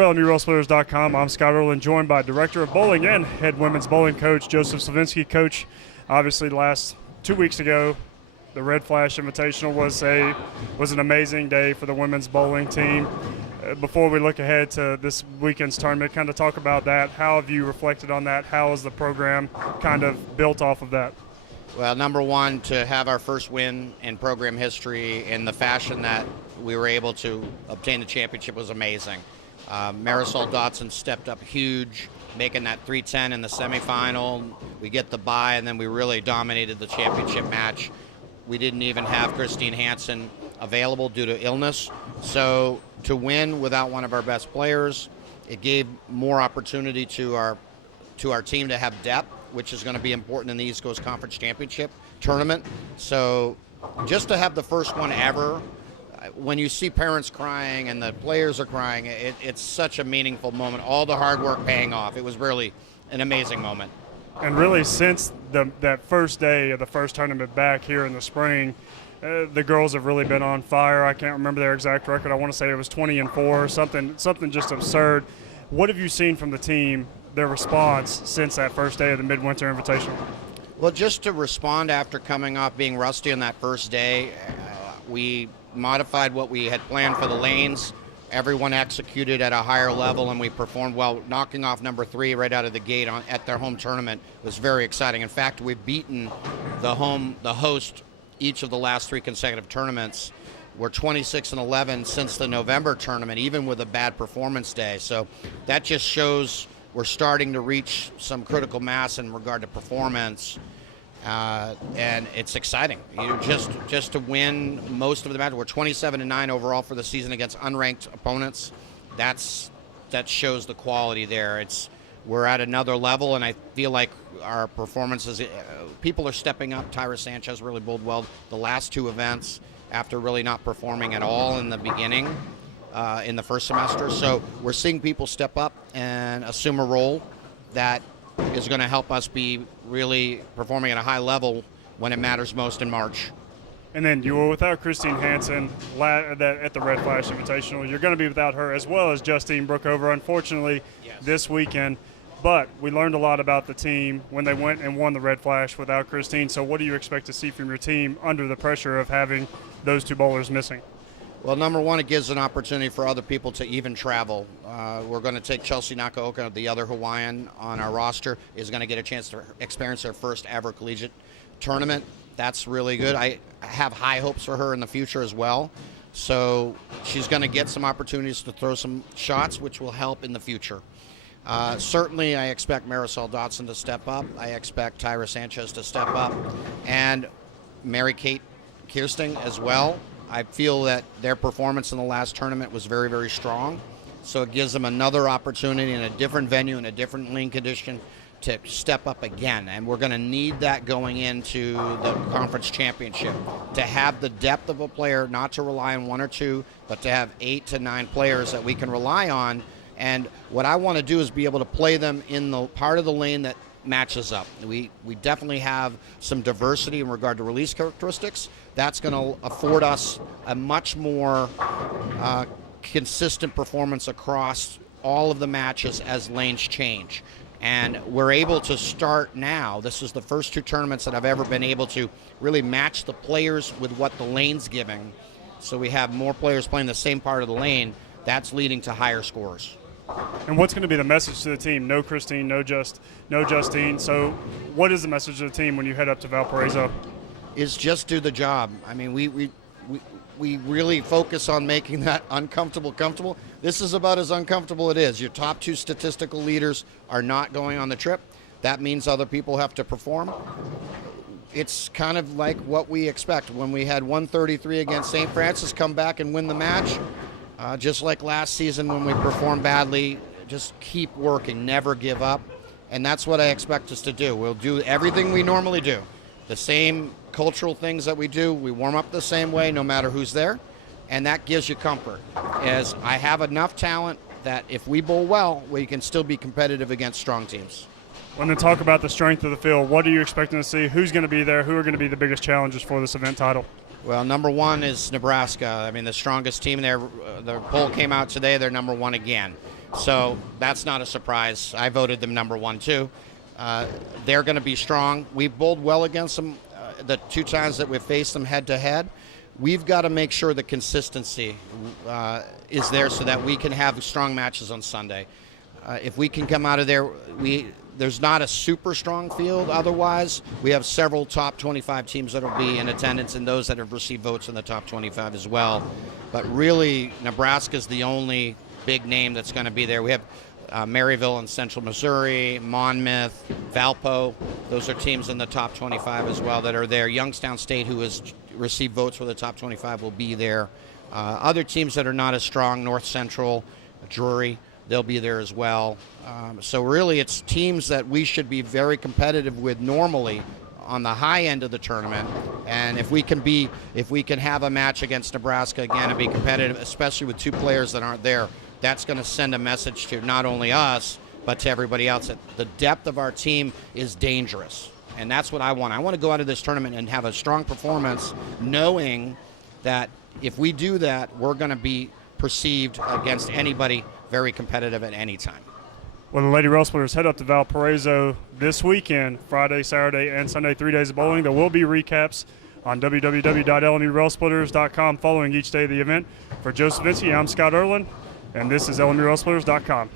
FriendlyRollSplitters.com. I'm Scott Rowland, joined by Director of Bowling and head women's bowling coach Joseph Slavinsky. Coach, obviously last 2 weeks ago, the Red Flash Invitational was an amazing day for the women's bowling team. Before we look ahead to this weekend's tournament, kind of talk about that. How have you reflected on that? How is the program kind of built off of that? Well, number one, to have our first win in program history in the fashion that we were able to obtain the championship was amazing. Marisol Dotson stepped up huge, making that 310 in the semifinal. We get the bye, and then we really dominated the championship match. We didn't even have Christine Hansen available due to illness. So to win without one of our best players, it gave more opportunity to our team to have depth, which is going to be important in the East Coast Conference Championship tournament. So just to have the first one ever, when you see parents crying and the players are crying, it's such a meaningful moment. All the hard work paying off. It was really an amazing moment. And really, since that first day of the first tournament back here in the spring, the girls have really been on fire. I can't remember their exact record. I want to say it was 20-4 or something just absurd. What have you seen from the team, their response since that first day of the Midwinter Invitational? Well, just to respond after coming off being rusty on that first day, we modified what we had planned for the lanes. Everyone executed at a higher level, and we performed well. Knocking off number 3 right out of the gate at their home tournament was very exciting. In fact, we've beaten the host each of the last 3 consecutive tournaments. We're 26-11 since the November tournament, even with a bad performance day. So that just shows we're starting to reach some critical mass in regard to performance. And it's exciting. Just to win most of the matches. We're 27-9 overall for the season against unranked opponents. That shows the quality there. We're at another level, and I feel like our performances, people are stepping up. Tyra Sanchez really bowled well the last 2 events after really not performing at all in the beginning in the first semester. So we're seeing people step up and assume a role that is going to help us be really performing at a high level when it matters most in March. And then you were without Christine Hansen at the Red Flash Invitational. You're going to be without her as well as Justine Brookover, unfortunately, this weekend. But we learned a lot about the team when they went and won the Red Flash without Christine. So what do you expect to see from your team under the pressure of having those 2 bowlers missing? Well, number one, it gives an opportunity for other people to even travel. We're going to take Chelsea Nakaoka, the other Hawaiian on our roster, is going to get a chance to experience her first ever collegiate tournament. That's really good. I have high hopes for her in the future as well. So she's going to get some opportunities to throw some shots, which will help in the future. Certainly, I expect Marisol Dotson to step up. I expect Tyra Sanchez to step up. And Mary Kate Kirsting as well. I feel that their performance in the last tournament was very, very strong. So it gives them another opportunity in a different venue, in a different lane condition to step up again. And we're going to need that going into the conference championship, to have the depth of a player, not to rely on 1 or 2, but to have 8 to 9 players that we can rely on. And what I want to do is be able to play them in the part of the lane that matches up. We definitely have some diversity in regard to release characteristics. That's going to afford us a much more consistent performance across all of the matches as lanes change. And we're able to start now. This is the first 2 tournaments that I've ever been able to really match the players with what the lane's giving. So we have more players playing the same part of the lane. That's leading to higher scores. And what's going to be the message to the team? No Christine, no Justine. So what is the message to the team when you head up to Valparaiso? Is just do the job. I mean, we really focus on making that uncomfortable comfortable. This is about as uncomfortable it is. Your top 2 statistical leaders are not going on the trip. That means other people have to perform. It's kind of like what we expect. When we had 133 against St. Francis come back and win the match, just like last season when we performed badly, just keep working, never give up. And that's what I expect us to do. We'll do everything we normally do. The same cultural things that we do. We warm up the same way no matter who's there. And that gives you comfort. As I have enough talent that if we bowl well, we can still be competitive against strong teams. When they talk about the strength of the field, what are you expecting to see? Who's going to be there? Who are going to be the biggest challenges for this event title? Well, number one is Nebraska. I mean, the strongest team there. The poll came out today. They're number one again. So that's not a surprise. I voted them number one too. They're going to be strong. We've bowled well against them the 2 times that we've faced them head to head. We've got to make sure the consistency is there so that we can have strong matches on Sunday. If we can come out of there, there's not a super strong field otherwise. We have several top 25 teams that will be in attendance and those that have received votes in the top 25 as well. But really, Nebraska's the only big name that's going to be there. We have Maryville in Central Missouri, Monmouth, Valpo. Those are teams in the top 25 as well that are there. Youngstown State, who has received votes for the top 25, will be there. Other teams that are not as strong, North Central, Drury, they'll be there as well. So really, it's teams that we should be very competitive with normally on the high end of the tournament. And if we can have a match against Nebraska again and be competitive, especially with 2 players that aren't there, that's going to send a message to not only us, but to everybody else that the depth of our team is dangerous. And that's what I want. I want to go out of this tournament and have a strong performance, knowing that if we do that, we're going to be perceived against anybody very competitive at any time. Well, the Lady Rail Splitters head up to Valparaiso this weekend, Friday, Saturday, and Sunday, 3 days of bowling. There will be recaps on www.lmurailsplitters.com following each day of the event. For Joe Savinski, I'm Scott Erlin, and this is lmurailsplitters.com.